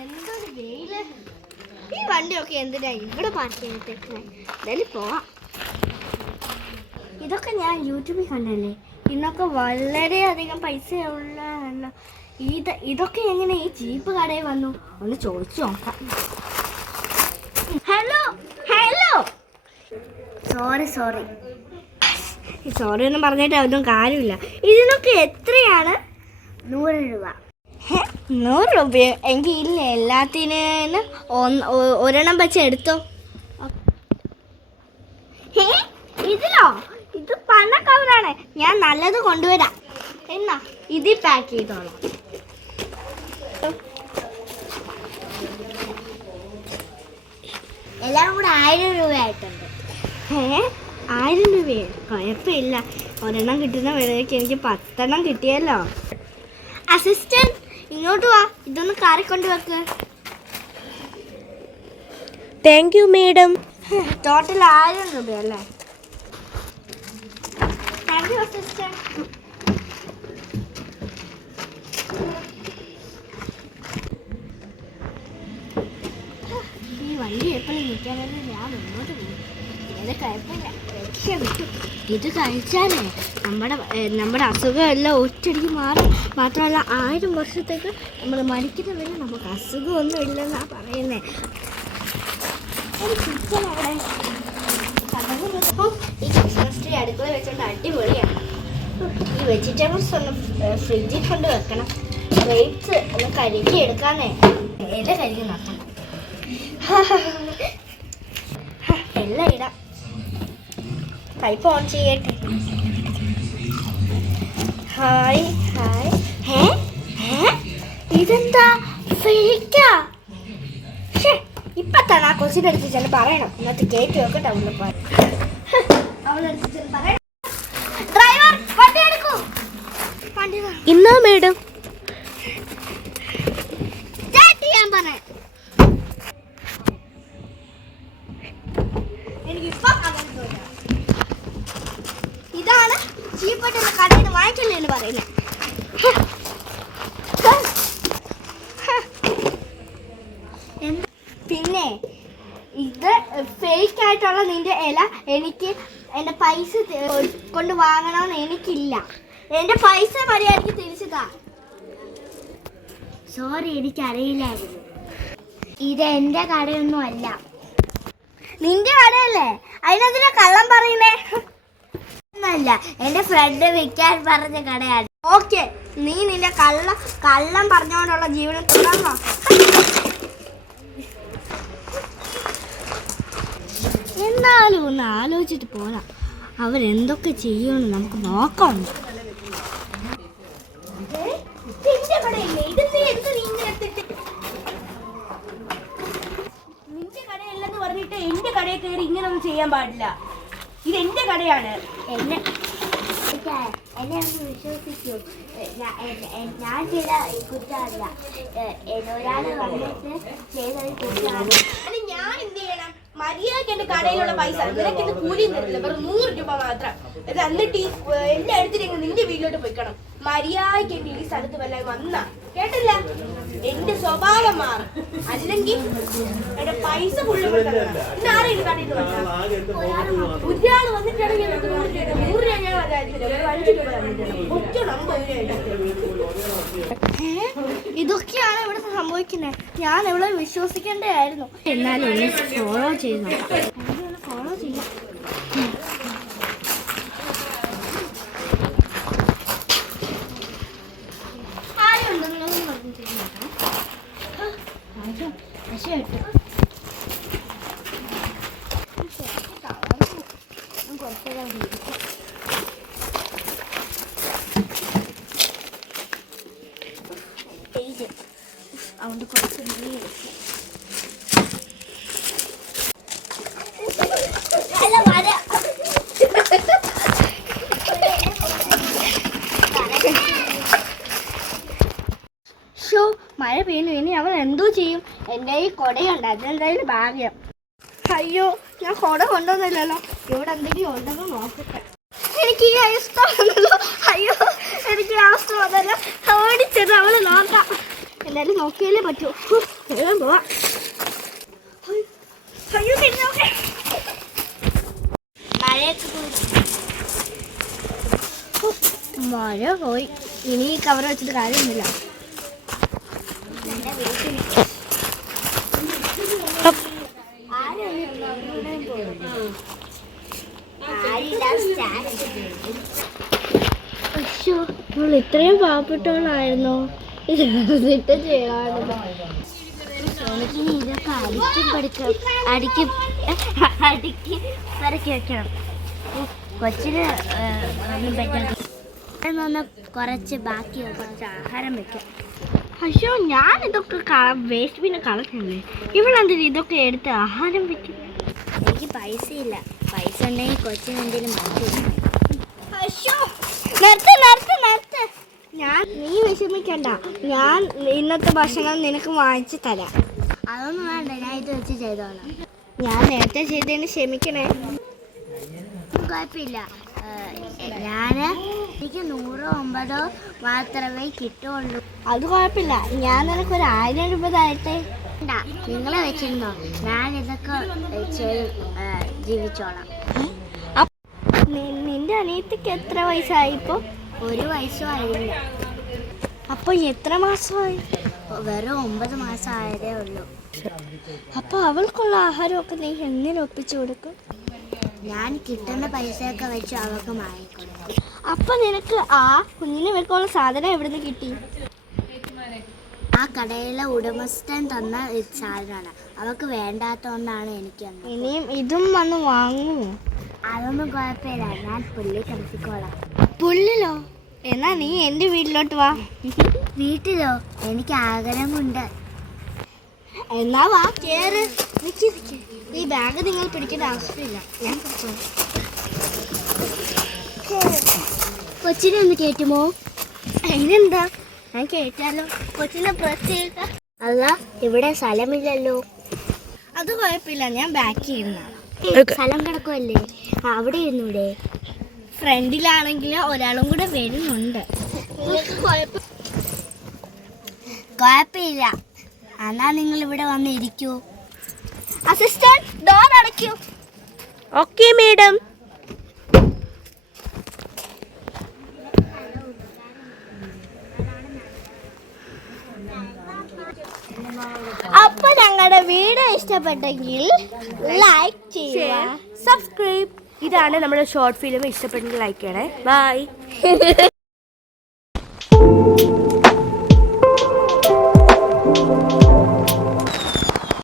എന്തൊരു വെയില്. ഈ വണ്ടിയൊക്കെ എന്തിനാ ഇവിടെ പാർക്ക് ചെയ്തിട്ടേക്കണേ? എന്തായാലും പോവാം. ഇതൊക്കെ ഞാൻ യൂട്യൂബിൽ കണ്ടല്ലേ. ഇന്നൊക്കെ വളരെയധികം പൈസയുള്ള ഇതൊക്കെ എങ്ങനെ ഈ ജീപ്പ് കടയിൽ വന്നു ഒന്ന് ചോദിച്ചു നോക്കാം. ഹലോ ഹലോ, സോറി ഒന്നും പറഞ്ഞിട്ട് അതൊന്നും കാര്യമില്ല. ഇതിനൊക്കെ എത്രയാണ്? 100 രൂപ. 100 രൂപയോ? എങ്കിൽ ഇല്ല, എല്ലാത്തിനും ഒരെണ്ണം വെച്ച് എടുത്തോ. ഇതിലോ? ഇത് പണ കവറാണ്. ഞാൻ നല്ലത് കൊണ്ടുവരാം. എന്നാ ഇതിൽ പാക്ക് ചെയ്തോളാം. എല്ലാം കൂടെ 1000 രൂപയായിട്ടുണ്ട്. 1000 രൂപയോ? കുഴപ്പമില്ല, ഒരെണ്ണം കിട്ടുന്ന വിലയ്ക്ക് എനിക്ക് 10 കിട്ടിയല്ലോ. അസിസ്റ്റന്റ് ഇങ്ങോട്ട് വാ, ഇതൊന്ന് കാറിക്കൊണ്ട് വെക്ക്. Thank you madam. ടോട്ടൽ 1000 രൂപയല്ലേ? Thank you assistant. ഈ വണ്ടി എപ്പോഴും നിൽക്കാൻ വേണ്ടി ഞാൻ മുന്നോട്ട് പോകും. ഇങ്ങനെ കുഴപ്പമില്ല, രക്ഷപ്പെട്ടു. ഇത് കഴിച്ചാലേ നമ്മുടെ അസുഖമെല്ലാം ഒറ്റയടിക്ക് മാറും. മാത്രമല്ല 1000 വർഷത്തേക്ക് നമ്മൾ മരിക്കുന്ന വരെ നമുക്ക് അസുഖമൊന്നും ഇല്ലെന്നാണ് പറയുന്നത്. ഒരു കിച്ചൺ അവിടെ ഈ ക്രിസ്മസ് ട്രീ അടുക്കള വെച്ചോണ്ട് അടിപൊളിയാണ്. ഈ വെജിറ്റബിൾസ് ഒന്ന് ഫ്രിഡ്ജിൽ കൊണ്ട് വെക്കണം. ഗ്രേപ്സ് ഒന്ന് കരുകി എടുക്കാന്നേ. ഇല കരുകി നോക്കണം. എല്ലാം ഇടാം. പൈപ്പ് ഓൺ ചെയ്യട്ടെ. ഹായ് ഇതെന്താ ഫേക്കാ? ഇപ്പൊ തന്നെ ആ കൊച്ചിൻ്റെ അടുത്ത് ചെന്ന് പറയണം. ഇന്നത്തെ കേക്ക് വെക്കട്ടെ. അവളെടുത്ത് പറയണം. ഡ്രൈവർ വണ്ടി എടുക്കൂ. ഇന്നാ മേഡം. ഞാൻ പറയാം. ഇതാണ് ചീപ്പായിട്ടുള്ള കടയിൽ നിന്ന് വാങ്ങിക്കല്ലേ എന്ന് പറയുന്നത്. പിന്നെ ഇത് ഫേക്ക് ആയിട്ടുള്ള നിന്റെ ഇല എനിക്ക് എൻ്റെ പൈസ കൊണ്ട് വാങ്ങണമെന്ന് എനിക്കില്ല. എൻ്റെ പൈസ മര്യാദയ്ക്ക് തിരിച്ചു താ. സോറി, എനിക്കറിയില്ലായിരുന്നു. ഇത് എൻ്റെ കടയൊന്നും അല്ല. നിന്റെ കടയല്ലേ, അതിനെന്തിനാ കള്ളം പറയുന്നേ? ഒന്നല്ല, എൻ്റെ ഫ്രണ്ട് വിൽക്കാൻ പറഞ്ഞ കടയാണ്. ഓക്കെ, നീ നിന്റെ കള്ളം പറഞ്ഞുകൊണ്ടുള്ള ജീവനം തുടർന്നോ? എന്നാലും ഒന്ന് ആലോചിച്ചിട്ട് പോരാ. അവരെന്തൊക്കെ ചെയ്യുമെന്ന് നമുക്ക് നോക്കാം. നിന്റെ കടയല്ലെന്ന് പറഞ്ഞിട്ട് എന്റെ കടയിൽ കയറി ഇങ്ങനൊന്നും ചെയ്യാൻ പാടില്ല. ഇത് എന്റെ കടയാണ്. എന്നെ ഒന്ന് വിശ്വസിക്കൂ. ഞാൻ ചെയ്ത കുറ്റമല്ല. ഒരാൾ വന്നിട്ട് ചെയ്തൊരു കുറ്റമാണ്. ഞാൻ എന്ത് ചെയ്യണം? മര്യാദയ്ക്ക് എന്റെ കടയിലുള്ള പൈസ നിനക്ക് ഇന്ന് കൂലിയും തരില്ല. വെറും 100 രൂപ മാത്രം. എന്നിട്ട് എന്റെ അടുത്തിട്ട് നിന്റെ വീട്ടിലോട്ട് പോയിക്കണം. മര്യാദയ്ക്ക് എന്റെ ഈ സ്ഥലത്ത് വല്ല വന്ന കേട്ടില്ല, എന്റെ സ്വഭാവം മാറും. അല്ലെങ്കിൽ എന്റെ പൈസ ഫുള്ള് ആരെയും കടയിൽ ഒരാൾ വന്നിട്ടാണെങ്കിൽ 100 രൂപ ഞാൻ 5 രൂപ ഒറ്റ 50 രൂപ. ഇതൊക്കെയാണ് ഇവിടെ സംഭവിക്കുന്നത്. ഞാൻ ഇവിടെ വിശ്വസിക്കേണ്ടതായിരുന്നു. എന്നാലും ഒന്ന് ഫോളോ ചെയ്ത് നോക്കാം. ഫോളോ ചെയ്യാം. ആരുണ്ടെന്നുള്ളതെന്ന് പറഞ്ഞിട്ട് കുറച്ചേരം അതുകൊണ്ട് കുറച്ച് മഴ പെയ്യുന്നു. ഇനി അവൻ എന്തോ ചെയ്യും? എൻ്റെ ഈ കുടയുണ്ട്, അതെന്തായാലും ഭാഗ്യം. അയ്യോ, ഞാൻ കുട കൊണ്ടുവന്നില്ലല്ലോ. ഇവിടെ എന്തെങ്കിലും ഉണ്ടെന്ന് നോക്കട്ടെ. എനിക്ക് ഇഷ്ടമാണല്ലോ. അയ്യോ എനിക്ക് ലാസ്റ്റ് വന്നല്ലോ. ഓടിച്ചത് അവളെ നോക്കാം. എന്തായാലും നോക്കിയാലേ പറ്റൂ. വേഗം പോവാം. അയ്യോ പിന്നെ മഴ പോയി. ഇനി കവർ വെച്ചിട്ട് കാര്യമൊന്നുമില്ല. അയ്യോ നമ്മൾ ഇത്രയും പാവപ്പെട്ടവളായിരുന്നോ? ഇട്ട് ചെയ്യണമായിരുന്നു. എനിക്കിനി ഇതൊക്കെ അടുക്കി പെരക്കി വെക്കണം. കൊച്ചിന് ഒന്നും പറ്റാത്ത കുറച്ച് ബാക്കി കുറച്ച് ആഹാരം വെക്കാം. അയ്യോ ഞാൻ ഇതൊക്കെ വേസ്റ്റ് പിന്നെ കളഞ്ഞല്ലേ. ഇവളെന്തിനും ഇതൊക്കെ എടുത്ത് ആഹാരം വെക്കും. എനിക്ക് പൈസ ഇല്ല. പൈസ ഉണ്ടെങ്കിൽ കൊച്ചിന് എന്തെങ്കിലും മാറ്റി. അയ്യോ നിർത്ത്. നീ വിഷമിക്കണ്ട. ഞാൻ ഇന്നത്തെ ഭക്ഷണം നിനക്ക് വാങ്ങിച്ചു തരാം. അതൊന്നും വേണ്ട, ഞാൻ ഇത് വെച്ച് ചെയ്തോളാം. ഞാൻ നേരത്തെ ചെയ്തതിന് ക്ഷമിക്കണേ. കുഴപ്പമില്ല. എനിക്ക് 100 മാത്രമേ കിട്ടുള്ളൂ. അത് കുഴപ്പമില്ല. ഞാൻ നിനക്കൊരു 1000 രൂപ തരട്ടെ. നിങ്ങളെ വെച്ചിരുന്നോ? ഞാൻ ഇതൊക്കെ ജീവിച്ചോളാം. നിന്റെ അനിയത്തിക്ക് എത്ര വയസ്സായിപ്പോ? 1 വയസ്സും ആയില്ല. അപ്പൊ എത്ര മാസമായി? വെറും 9 മാസം ആയതേ ഉള്ളൂ. അപ്പൊ അവൾക്കുള്ള ആഹാരമൊക്കെ നീ എങ്ങനെ ഒപ്പിച്ചു കൊടുക്കും? ഞാൻ കിട്ടുന്ന പൈസയൊക്കെ വെച്ച് അവൾക്ക് വാങ്ങിക്കൊടുക്കും. അപ്പൊ നിനക്ക് ആ കുഞ്ഞിനെ വെക്കാനുള്ള സാധനം എവിടെ നിന്ന് കിട്ടി? ആ കടയിലെ ഉടമസ്ഥൻ തന്ന സാധനമാണ്. അവൾക്ക് വേണ്ടാത്തോണ്ടാണ് എനിക്ക്. ഇനിയും ഇതും വന്ന് വാങ്ങുമോ? അതൊന്നും കുഴപ്പമില്ല. ഞാൻ പുല്ലിൽ കിടത്തിക്കോളാം. പുല്ലിലോ? എന്നാ നീ എൻ്റെ വീട്ടിലോട്ട് വാ. വീട്ടിലോ? എനിക്ക് ആഗ്രഹമുണ്ട്. എന്നാ വാ കേറ്. ഈ ബാഗ് നിങ്ങൾ പിടിക്കേണ്ട ആവശ്യമില്ല. ഞാൻ കൊച്ചിനെ ഒന്ന് കേറ്റുമോ? അതിനെന്താ, ഞാൻ കേട്ടാലോ. കൊച്ചിനെ പ്രത്യേക അല്ല, ഇവിടെ സ്ഥലമില്ലല്ലോ. അത് കുഴപ്പമില്ല, ഞാൻ ബാക്ക് ചെയ്യുന്ന സ്ഥലം കിടക്കുമല്ലേ, അവിടെ ഇരുന്നൂടെ? ഫ്രണ്ടിലാണെങ്കിൽ ഒരാളും കൂടെ വരുന്നുണ്ട്. കുഴപ്പമില്ല. എന്നാ നിങ്ങൾ ഇവിടെ വന്ന് ഇരിക്കൂ. അസിസ്റ്റന്റ്, ഡോർ അടയ്ക്കൂ. Okay madam. അപ്പൊ ഞങ്ങളുടെ വീഡിയോ ഇഷ്ടപ്പെട്ടെങ്കിൽ ലൈക്ക് ചെയ്യുക, സബ്സ്ക്രൈബ്. ഇതാണ് നമ്മുടെ ഷോർട്ട് ഫിലിം. ഇഷ്ടപ്പെട്ടെങ്കിൽ ലൈക്ക് ചെയ്യണേ. ബൈ.